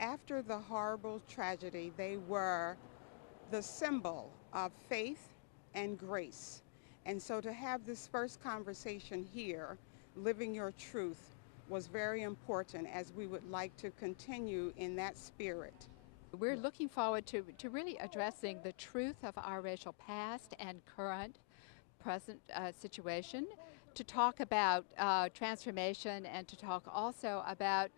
After the horrible tragedy, they were the symbol of faith and grace. And so to have this first conversation here, Living Your Truth, was very important, as we would like to continue in that spirit. We're looking forward to really addressing the truth of our racial past and present situation, to talk about transformation, and to talk also about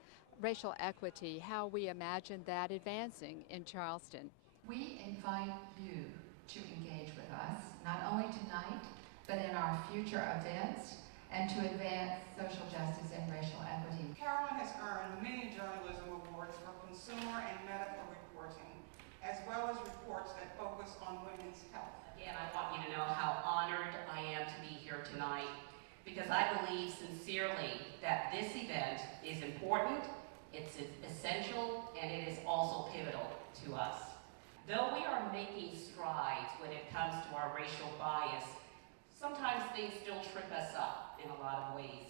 racial equity, how we imagine that advancing in Charleston. We invite you to engage with us, not only tonight, but in our future events, and to advance social justice and racial equity. Carolyn has earned many journalism awards for consumer and medical reporting, as well as reports that focus on women's health. Again, I want you to know how honored I am to be here tonight, because I believe sincerely that this event is important, it's essential, and it is also pivotal to us. Though we are making strides when it comes to our racial bias, sometimes things still trip us up in a lot of ways.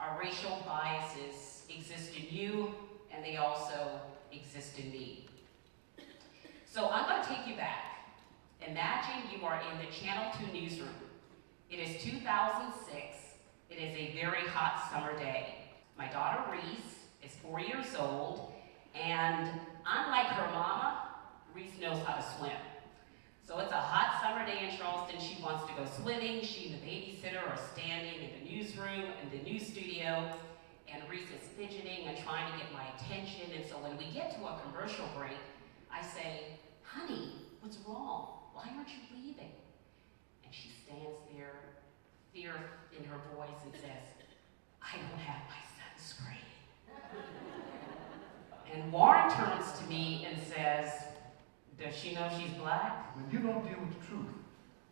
Our racial biases exist in you, and they also exist in me. So I'm going to take you back. Imagine you are in the Channel 2 newsroom. It is 2006. It is a very hot summer day. My daughter Reese is 4 years old, and unlike her mama, Reese knows how to swim. So it's a hot summer day in Charleston. She wants to go swimming. She and the babysitter are standing in the newsroom, in the news studio, and Reese is fidgeting and trying to get my attention. And so when we get to a commercial break, I say, "Honey, what's wrong? Why aren't you leaving?" And she stands there, fear in her voice, and says, "I don't have my sunscreen." And Warren turns to me and says, "Does she know she's black?" When you don't deal with the truth,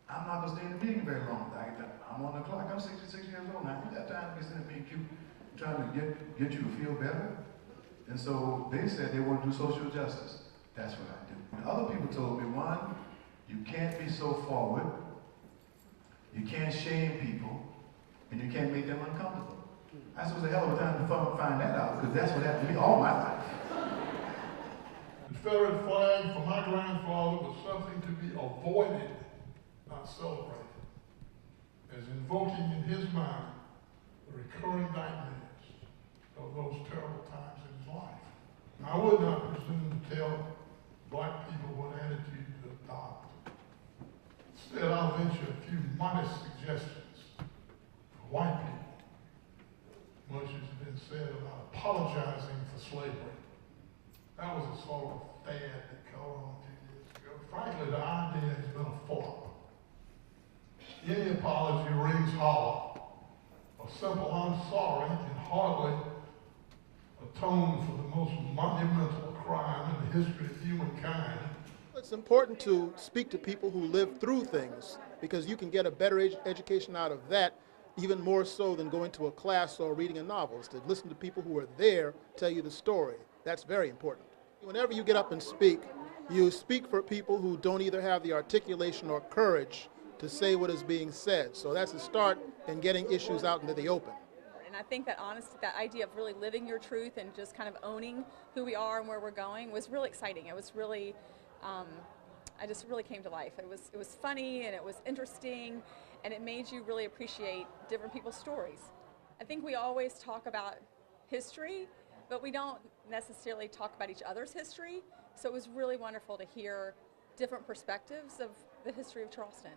I'm not going to stay in the meeting very long. I'm on the clock. I'm 66 years old now. I ain't got time to be sitting there being cute, trying to get you to feel better. And so they said they want to do social justice. That's what I do. And other people told me, one, you can't be so forward, you can't shame people, and you can't make them uncomfortable. I said it was a hell of a time to find that out, because that's what happened to me all my life. The Confederate flag for my grandfather was something to be avoided, not celebrated, as invoking in his mind the recurring nightmares of those terrible times in his life. I would not presume to tell black people what attitude to adopt. Instead, I'll venture a few modest suggestions for white people. Much has been said about apologizing for slavery. That was a sort of fad that caught on 2 years ago. Frankly, the idea has been a flop. Any apology rings hollow. A simple "I'm sorry" can hardly atone for the most monumental crime in the history of humankind. It's important to speak to people who live through things, because you can get a better education out of that, even more so than going to a class or reading a novel. Is to listen to people who are there tell you the story. That's very important. Whenever you get up and speak, you speak for people who don't either have the articulation or courage to say what is being said. So that's a start in getting issues out into the open. And I think that honesty, that idea of really living your truth and just kind of owning who we are and where we're going was really exciting. It was really, I just really came to life. It was funny, and it was interesting, and it made you really appreciate different people's stories. I think we always talk about history, but we don't necessarily talk about each other's history. So it was really wonderful to hear different perspectives of the history of Charleston.